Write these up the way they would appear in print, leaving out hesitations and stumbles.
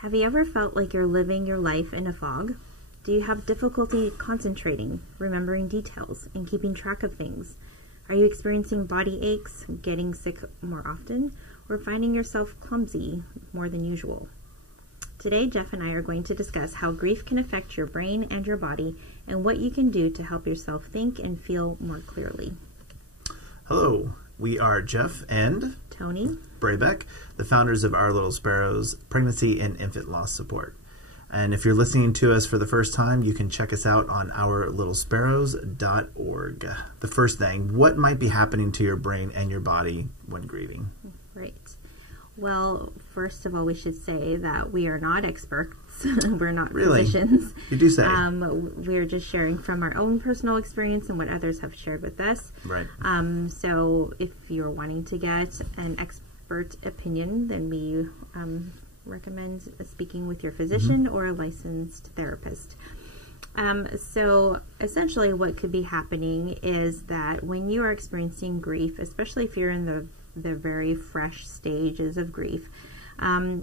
Have you ever felt like you're living your life in a fog? Do you have difficulty concentrating, remembering details, and keeping track of things? Are you experiencing body aches, getting sick more often, or finding yourself clumsy more than usual? Today, Jeff and I are going to discuss how grief can affect your brain and your body, and what you can do to help yourself think and feel more clearly. Hello, we are Jeff and Tony Braybeck, the founders of Our Little Sparrows Pregnancy and Infant Loss Support. And if you're listening to us for the first time, you can check us out on ourlittlesparrows.org. The first thing, what might be happening to your brain and your body when grieving? Right. Well, first of all, we should say that we are not experts. We're not physicians. You do say. We're just sharing from our own personal experience and what others have shared with us. Right. So if you're wanting to get an expert opinion, then we recommend speaking with your physician or a licensed therapist. So essentially what could be happening is that when you are experiencing grief, especially if you're in the very fresh stages of grief,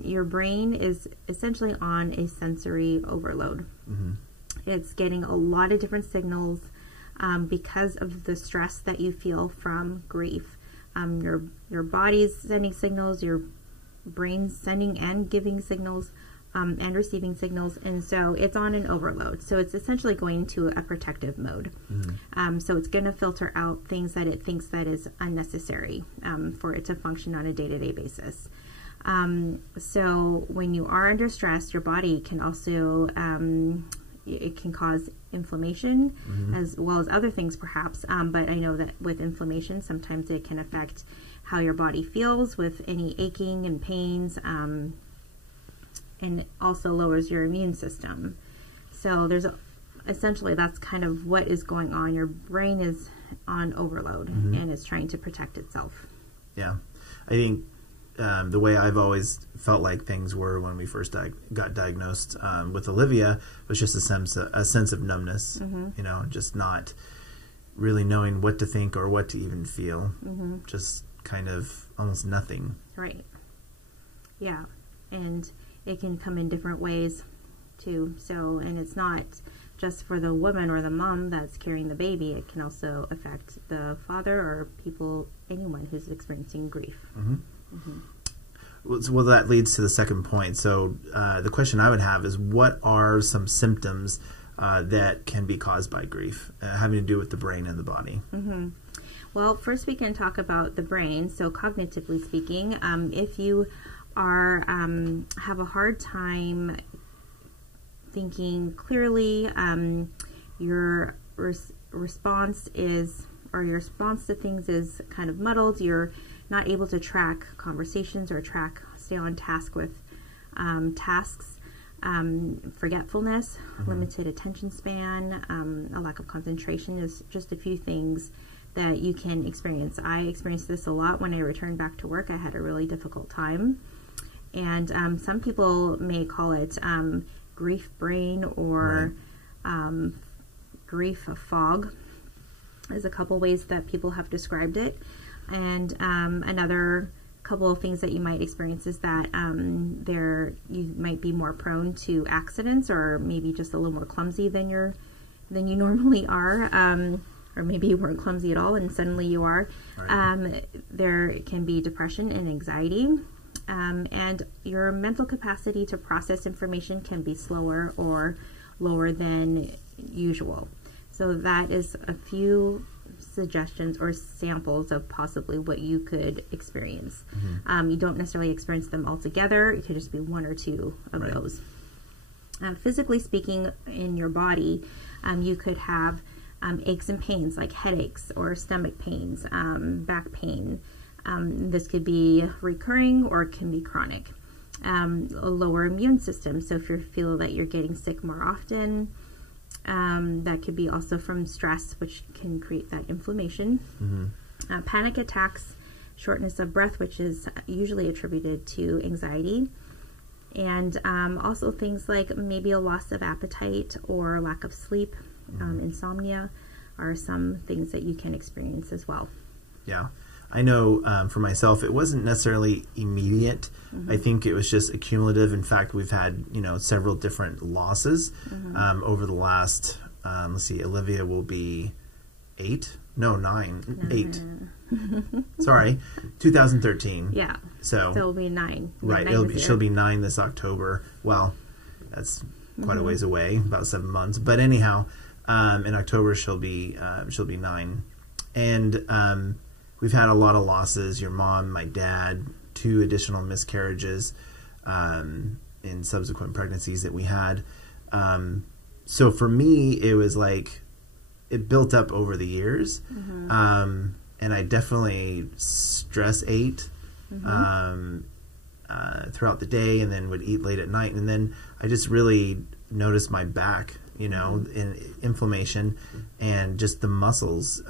your brain is essentially on a sensory overload. It's getting a lot of different signals because of the stress that you feel from grief. Your body's sending signals, your brain's sending and giving signals and receiving signals, and so it's on an overload. So it's essentially going to a protective mode. So it's going to filter out things that it thinks that is unnecessary for it to function on a day-to-day basis. So when you are under stress, your body can also it can cause inflammation as well as other things perhaps, but I know that with inflammation sometimes it can affect how your body feels with any aching and pains, and it also lowers your immune system. So there's essentially that's kind of what is going on. Your brain is on overload and is trying to protect itself. Yeah, I think the way I've always felt like things were when we first got diagnosed with Olivia was just a sense of numbness, you know, just not really knowing what to think or what to even feel, just kind of almost nothing. Right. Yeah, and it can come in different ways too. So, and it's not just for the woman or the mom that's carrying the baby. It can also affect the father or anyone who's experiencing grief. Well, that leads to the second point. So the question I would have is, what are some symptoms that can be caused by grief, having to do with the brain and the body? Well, first we can talk about the brain. So cognitively speaking, if you are have a hard time thinking clearly, your response to things is kind of muddled. You're not able to track conversations or stay on task with tasks. Forgetfulness, limited attention span, a lack of concentration is just a few things that you can experience. I experienced this a lot when I returned back to work. I had a really difficult time. And some people may call it grief brain or grief fog. There's a couple ways that people have described it. And another couple of things that you might experience is that you might be more prone to accidents, or maybe just a little more clumsy than you normally are, or maybe you weren't clumsy at all and suddenly you are. There can be depression and anxiety, and your mental capacity to process information can be slower or lower than usual. So that is a few suggestions or samples of possibly what you could experience. You don't necessarily experience them all together. It could just be one or two of those. Physically speaking, in your body, you could have aches and pains like headaches or stomach pains, back pain. This could be recurring or it can be chronic. A lower immune system. So if you feel that you're getting sick more often, that could be also from stress, which can create that inflammation. Panic attacks, shortness of breath, which is usually attributed to anxiety. And also things like maybe a loss of appetite or lack of sleep, insomnia are some things that you can experience as well. Yeah. I know for myself, it wasn't necessarily immediate. I think it was just accumulative. In fact, we've had, several different losses over the last, let's see, Olivia will be 8. Sorry, 2013. Yeah. So it'll be 9. Right. She'll be 9 this October. Well, that's quite a ways away, about 7 months. But anyhow, in October she'll be 9, and we've had a lot of losses. Your mom, my dad, 2 additional miscarriages in subsequent pregnancies that we had. So for me, it was like it built up over the years, and I definitely stress ate throughout the day, and then would eat late at night, and then I just really noticed my back, in inflammation, and just the muscles,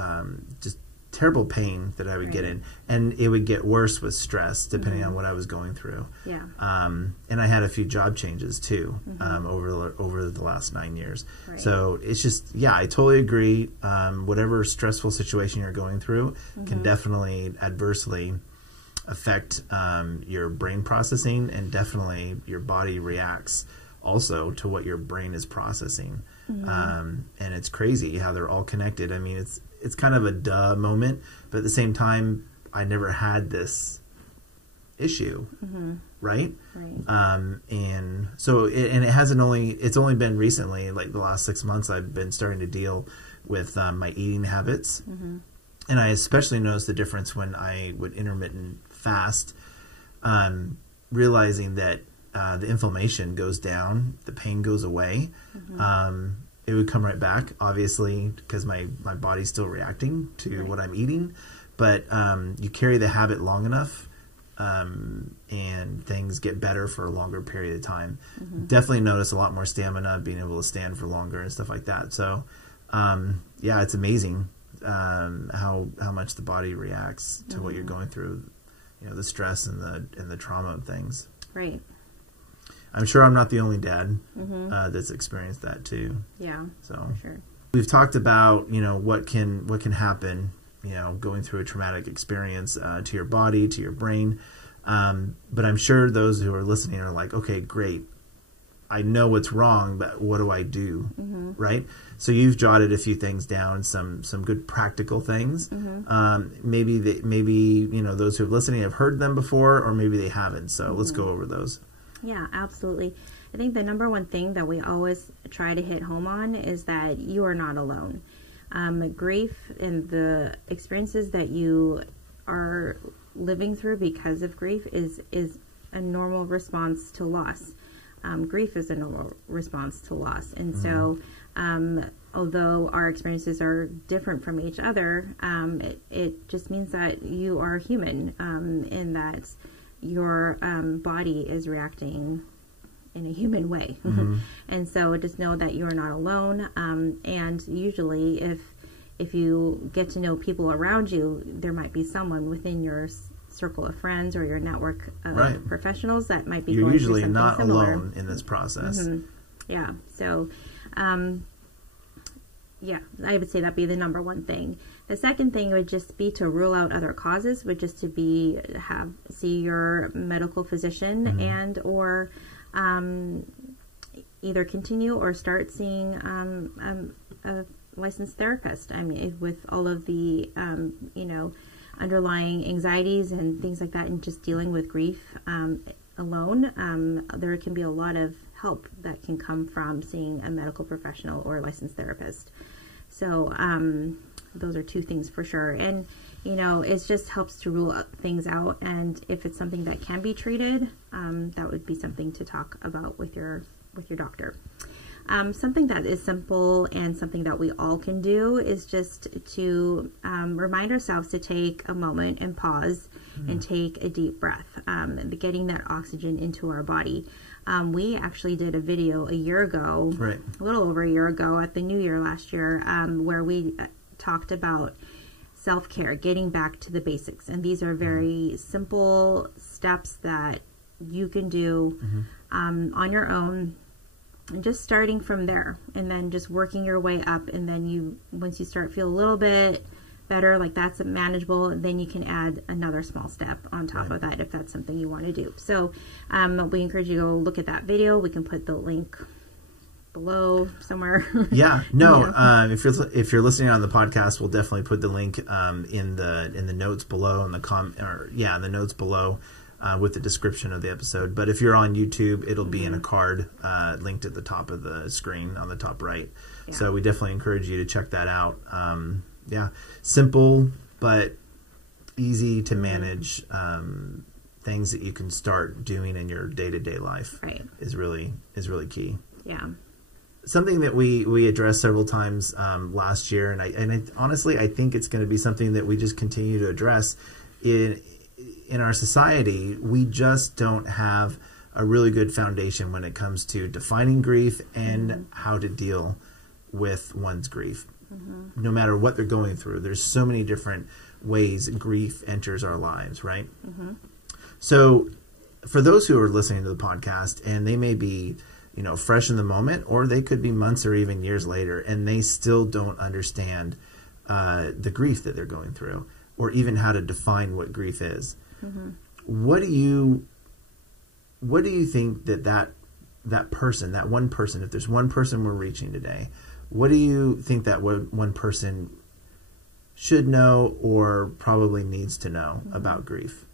just terrible pain that I would get in, and it would get worse with stress depending on what I was going through. Yeah. And I had a few job changes too over the last 9 years. Right. So it's just, I totally agree. Whatever stressful situation you're going through can definitely adversely affect your brain processing, and definitely your body reacts also to what your brain is processing. And it's crazy how they're all connected. I mean, it's kind of a duh moment, but at the same time, I never had this issue, right? And so, it's only been recently, like the last 6 months, I've been starting to deal with my eating habits. And I especially noticed the difference when I would intermittent fast, realizing that the inflammation goes down, the pain goes away. It would come right back, obviously, because my body's still reacting to what I'm eating. But you carry the habit long enough, and things get better for a longer period of time. Definitely notice a lot more stamina, being able to stand for longer and stuff like that. So, it's amazing how much the body reacts to what you're going through, the stress and the trauma of things. Right. I'm sure I'm not the only dad that's experienced that too. Yeah. So for sure. We've talked about what can happen, going through a traumatic experience to your body, to your brain. But I'm sure those who are listening are like, okay, great. I know what's wrong, but what do I do? Right? So you've jotted a few things down, some good practical things. Maybe those who are listening have heard them before, or maybe they haven't. So let's go over those. Yeah, absolutely. I think the number one thing that we always try to hit home on is that you are not alone. Grief and the experiences that you are living through because of grief is a normal response to loss. Grief is a normal response to loss. And so, although our experiences are different from each other, it just means that you are human, in that your body is reacting in a human way. And so just know that you are not alone. And usually if you get to know people around you, there might be someone within your circle of friends or your network of professionals that might be You're going usually through something not similar. alone in this process. Yeah. So, I would say that'd be the number one thing. The second thing would just be to rule out other causes, would just to see your medical physician and or either continue or start seeing a licensed therapist. I mean, with all of the underlying anxieties and things like that, and just dealing with grief alone, there can be a lot of help that can come from seeing a medical professional or a licensed therapist. So those are 2 things for sure. And it just helps to rule things out, and if it's something that can be treated, that would be something to talk about with your doctor. Something that is simple and something that we all can do is just to remind ourselves to take a moment and pause and take a deep breath, getting that oxygen into our body. We actually did a video a year ago, a little over a year ago at the New Year last year, where we talked about self-care, getting back to the basics. And these are very simple steps that you can do on your own, and just starting from there, and then just working your way up. And then once you start feel a little bit better, like that's manageable, then you can add another small step on top Right. of that if that's something you want to do. So we encourage you to go look at that video. We can put the link below somewhere. Yeah, no. Yeah. If you're listening on the podcast, we'll definitely put the link in the notes below, in the notes below with the description of the episode. But if you're on YouTube, it'll be in a card linked at the top of the screen on the top right. Yeah. So we definitely encourage you to check that out. Simple but easy to manage things that you can start doing in your day-to-day life. Right. is really key. Yeah. Something that we addressed several times last year, and I honestly I think it's going to be something that we just continue to address in our society. We just don't have a really good foundation when it comes to defining grief and how to deal with one's grief. No matter what they're going through, there's so many different ways grief enters our lives, right? So for those who are listening to the podcast, and they may be fresh in the moment, or they could be months or even years later, and they still don't understand the grief that they're going through, or even how to define what grief is. What do you think that person, that one person, if there's one person we're reaching today, what do you think that one person should know or probably needs to know about grief?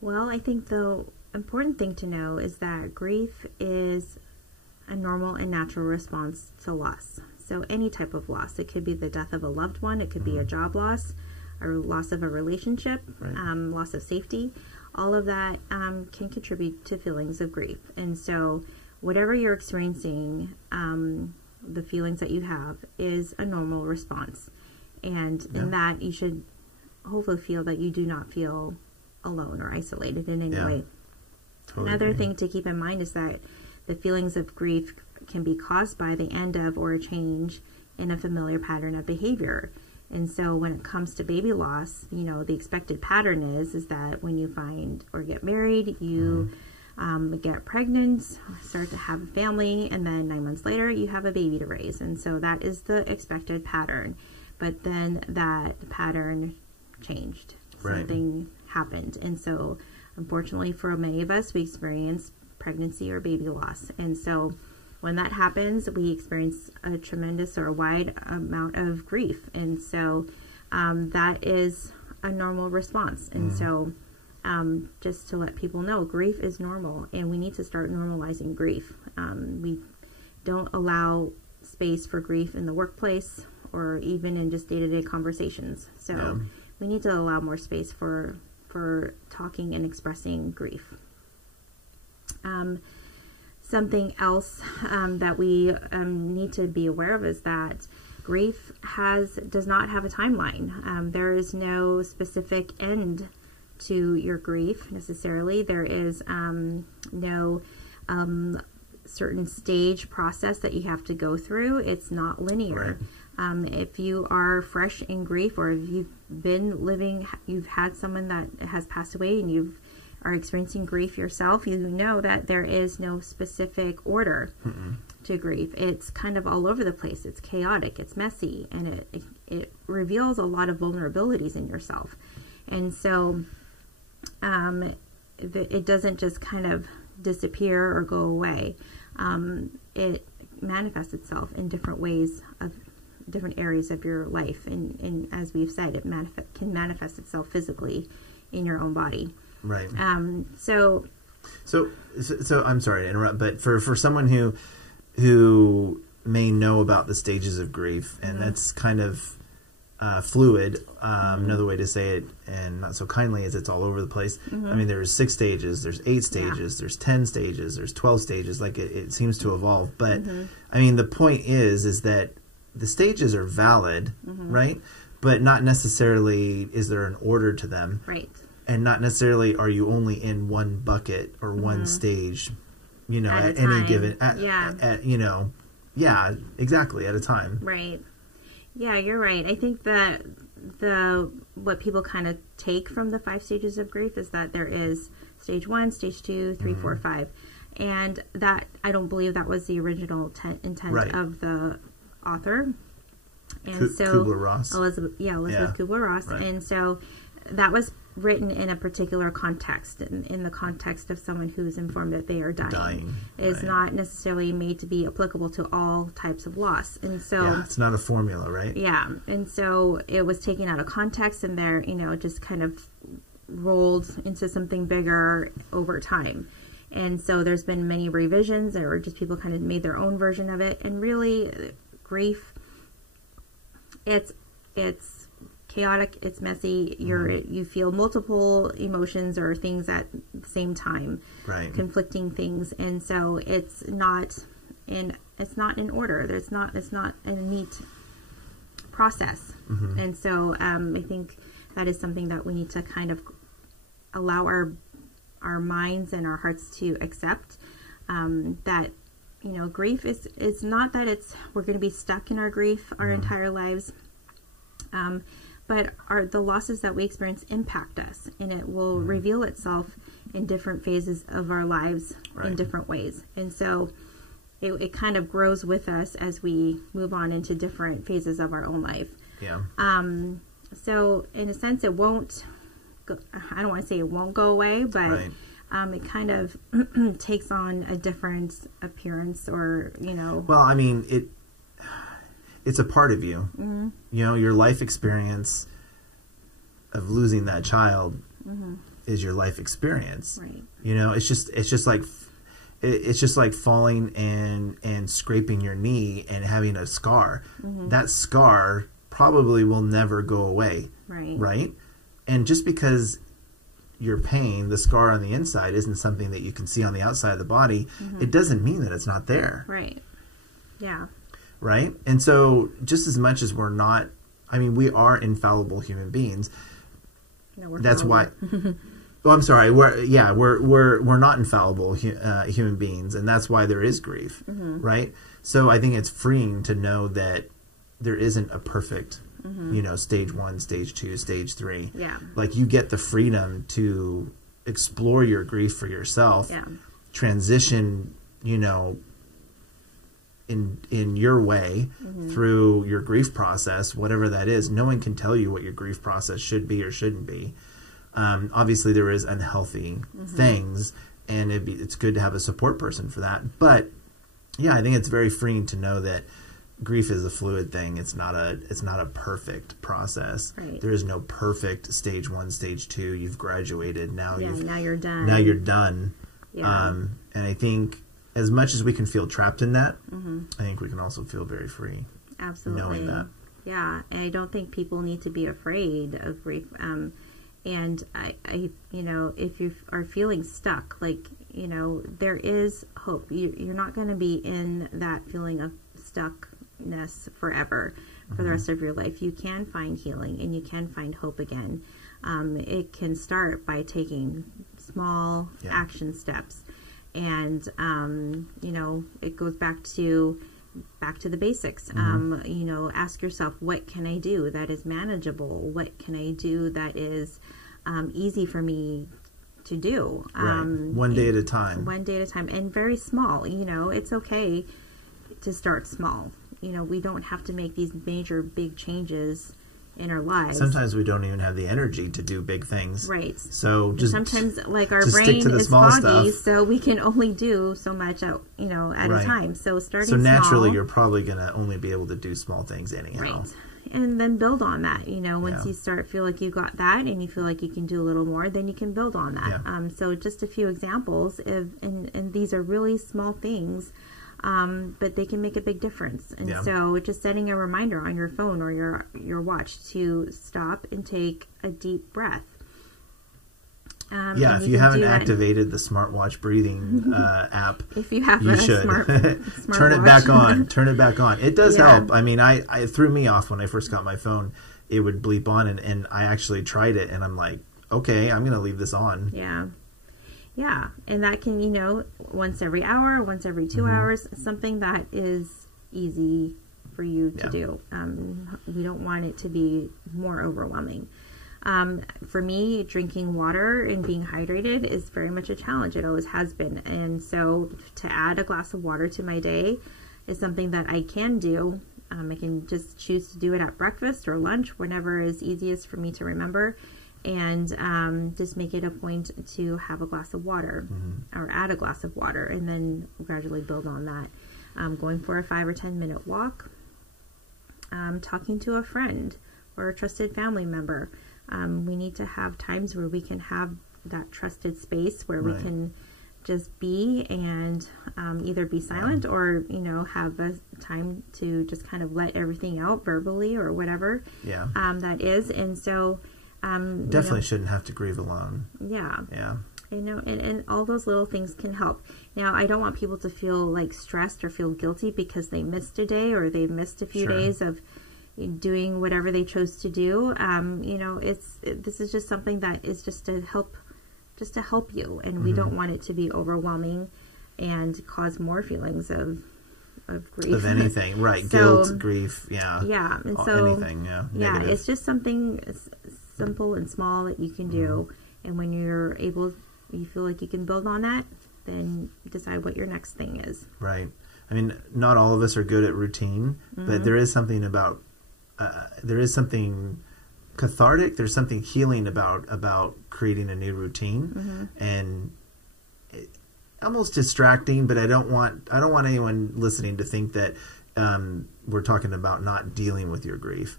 Well, I think the important thing to know is that grief is a normal and natural response to loss. So any type of loss. It could be the death of a loved one. It could be a job loss, or loss of a relationship, Right. Loss of safety. All of that can contribute to feelings of grief. And so whatever you're experiencing, the feelings that you have is a normal response. And in that, you should hopefully feel that you do not feel alone or isolated in any way. Totally Another agree. thing to keep in mind is that the feelings of grief can be caused by the end of or a change in a familiar pattern of behavior. And so when it comes to baby loss, the expected pattern is that when you find or get married, you get pregnant, start to have a family, and then 9 months later you have a baby to raise. And so that is the expected pattern. But then that pattern changed. Right. Something happened. And so unfortunately for many of us, we experience pregnancy or baby loss. And so when that happens, we experience a tremendous or a wide amount of grief. And so that is a normal response. And so just to let people know, grief is normal, and we need to start normalizing grief. We don't allow space for grief in the workplace or even in just day-to-day conversations. So we need to allow more space for talking and expressing grief. Something else that we need to be aware of is that grief does not have a timeline. There is no specific end to your grief necessarily. There is no certain stage process that you have to go through. It's not linear. Right. If you are fresh in grief, or if you've had someone that has passed away and you are experiencing grief yourself, you know that there is no specific order to grief. It's kind of all over the place. It's chaotic, it's messy, and it reveals a lot of vulnerabilities in yourself. And so it doesn't just kind of disappear or go away. It manifests itself in different ways of different areas of your life, and as we've said, it can manifest itself physically in your own body. Right. So I'm sorry to interrupt, but for someone who may know about the stages of grief, and that's kind of fluid. Another way to say it, and not so kindly, is it's all over the place. I mean, there's 6 stages, there's 8 stages, there's 10 stages, there's 12 stages. Like it seems to evolve. But I mean, the point is that the stages are valid, right? But not necessarily is there an order to them, right? And not necessarily are you only in one bucket or one stage, at any given, exactly, at a time. Right. Yeah, you're right. I think that what people kind of take from the 5 stages of grief is that there is stage 1, stage 2, 3, 4, 5. And that, I don't believe that was the original intent Right. of the author. And so Kubler-Ross. Elizabeth Kubler-Ross. Right. And so that was written in a particular context, in the context of someone who's informed that they are dying. It's not necessarily made to be applicable to all types of loss. And so it's not a formula, right? Yeah. And so it was taken out of context, and there, just kind of rolled into something bigger over time. And so there's been many revisions, or just people kind of made their own version of it. And really, grief, it's chaotic, it's messy. You feel multiple emotions or things at the same time, conflicting things, and so it's not in order. It's not a neat process, and so I think that is something that we need to kind of allow our minds and our hearts to accept. That grief is not that we're going to be stuck in our grief our entire lives. But the losses that we experience impact us, and it will reveal itself in different phases of our lives in different ways. And so it kind of grows with us as we move on into different phases of our own life. Yeah. So in a sense, it won't go, I don't want to say it won't go away, but it kind of takes on a different appearance, or, Well, I mean, it's a part of you. Your life experience of losing that child is your life experience. Right. It's just like falling and scraping your knee and having a scar. That scar probably will never go away. Right? And just because your pain, the scar on the inside, isn't something that you can see on the outside of the body, it doesn't mean that it's not there. Right. Yeah. Right? And so just as much as we are infallible human beings. No, that's fallible. why I'm sorry. We're not infallible human beings, and that's why there is grief, right? So I think it's freeing to know that there isn't a perfect, stage 1, stage 2, stage 3. Yeah. Like, you get the freedom to explore your grief for yourself, transition, in your way through your grief process, whatever that is. No one can tell you what your grief process should be or shouldn't be. Obviously, there is unhealthy things, and it's good to have a support person for that. But I think it's very freeing to know that grief is a fluid thing. It's not a perfect process. Right. There is no perfect stage 1, stage 2. You've graduated. Now you're done. Now you're done. Yeah. And I think, as much as we can feel trapped in that, I think we can also feel very free. Absolutely. Knowing that. Yeah, and I don't think people need to be afraid of grief. And I if you are feeling stuck, there is hope. You're not going to be in that feeling of stuckness forever for the rest of your life. You can find healing, and you can find hope again. It can start by taking small action steps. And, it goes back to the basics. Ask yourself, what can I do that is manageable? What can I do that is easy for me to do? One day at a time. One day at a time. And very small. It's okay to start small. We don't have to make these major, big changes in our lives. Sometimes we don't even have the energy to do big things. Right. So sometimes our brain is foggy, so we can only do so much at a time. So starting so naturally, small, you're probably going to only be able to do small things anyhow. Right. And then build on that. Once you feel like you got that, and you feel like you can do a little more, then you can build on that. Yeah. So just a few examples and these are really small things. But they can make a big difference. And so just setting a reminder on your phone or your watch to stop and take a deep breath. If you haven't activated the smartwatch breathing app, if you have you should turn it back on. Turn it back on. It does help. I mean, it threw me off when I first got my phone. It would bleep on, and I actually tried it, and I'm like, okay, I'm going to leave this on. Yeah. Yeah, and that can, once every hour, once every 2 hours, something that is easy for you to do. We don't want it to be more overwhelming. For me, drinking water and being hydrated is very much a challenge. It always has been. And so to add a glass of water to my day is something that I can do I can just choose to do it at breakfast or lunch, whenever is easiest for me to remember, and just make it a point to have a glass of water or add a glass of water, and then gradually build on that. Going for a 5 or 10 minute walk, talking to a friend or a trusted family member. We need to have times where we can have that trusted space where we can just be and either be silent or, have a time to just kind of let everything out verbally or whatever that is. And so definitely shouldn't have to grieve alone. Yeah. Yeah. And all those little things can help. Now, I don't want people to feel like stressed or feel guilty because they missed a day or they missed a few days of doing whatever they chose to do. This is just something that is just to help you, and we don't want it to be overwhelming and cause more feelings of grief. Of anything, right? Guilt, grief, and so anything, negative. It's just something simple and small that you can do, and when you feel like you can build on that, then decide what your next thing is. Right. I mean, not all of us are good at routine, but there is something about there is something cathartic. There's something healing about creating a new routine, and almost distracting. But I don't want anyone listening to think that we're talking about not dealing with your grief.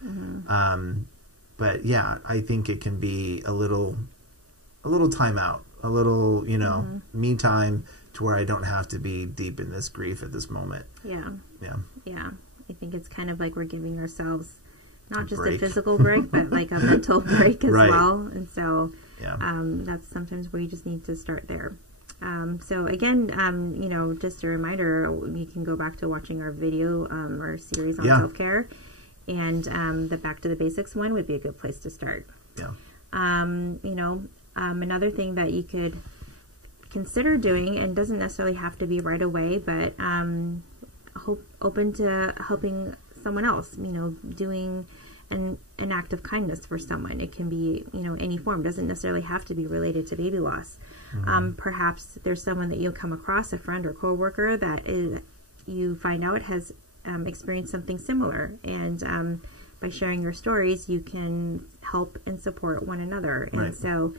But yeah, I think it can be a little time out, a little me time, to where I don't have to be deep in this grief at this moment. Yeah. I think it's kind of like we're giving ourselves not just break. a physical break, but like a mental break as Right. well. And so that's sometimes where you just need to start there. So again, just a reminder, you can go back to watching our video or series on self-care, and the Back to the Basics one would be a good place to start. Yeah. Another thing that you could consider doing, and doesn't necessarily have to be right away, but open to helping someone else, doing an act of kindness for someone. It can be, any form. Doesn't necessarily have to be related to baby loss. Perhaps there's someone that you'll come across, a friend or coworker, that you find out has experienced something similar, and by sharing your stories, you can help and support one another. And so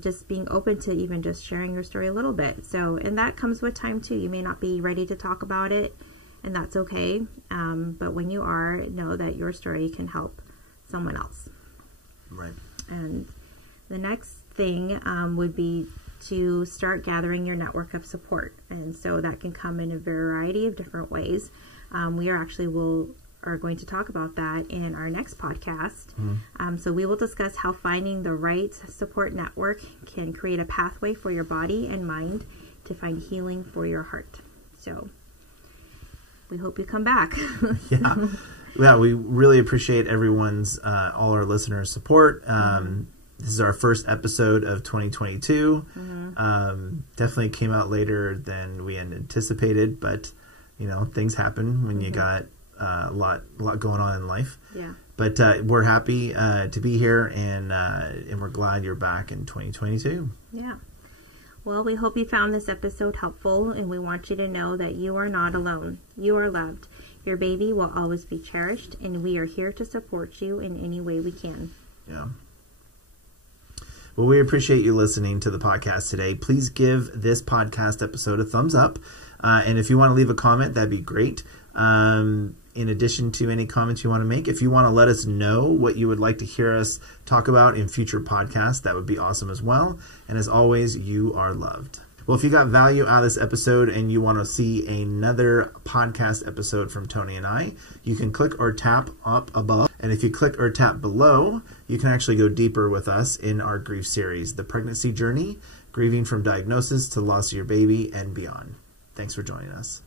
just being open to even just sharing your story a little bit. So, and that comes with time too. You may not be ready to talk about it, and that's okay. But when you are, know that your story can help someone else. Right. And the next thing would be to start gathering your network of support. And so that can come in a variety of different ways. We are going to talk about that in our next podcast. So we will discuss how finding the right support network can create a pathway for your body and mind to find healing for your heart. So we hope you come back. Yeah, we really appreciate everyone's, all our listeners' support. This is our first episode of 2022. Definitely came out later than we had anticipated, but things happen when you got a lot going on in life. Yeah. But we're happy to be here, and we're glad you're back in 2022. Yeah. Well, we hope you found this episode helpful, and we want you to know that you are not alone. You are loved. Your baby will always be cherished, and we are here to support you in any way we can. Yeah. Well, we appreciate you listening to the podcast today. Please give this podcast episode a thumbs up. And if you want to leave a comment, that'd be great. In addition to any comments you want to make, if you want to let us know what you would like to hear us talk about in future podcasts, that would be awesome as well. And as always, you are loved. Well, if you got value out of this episode and you want to see another podcast episode from Tony and I, you can click or tap up above. And if you click or tap below, you can actually go deeper with us in our grief series, The Pregnancy Journey, Grieving from Diagnosis to Loss of Your Baby and Beyond. Thanks for joining us.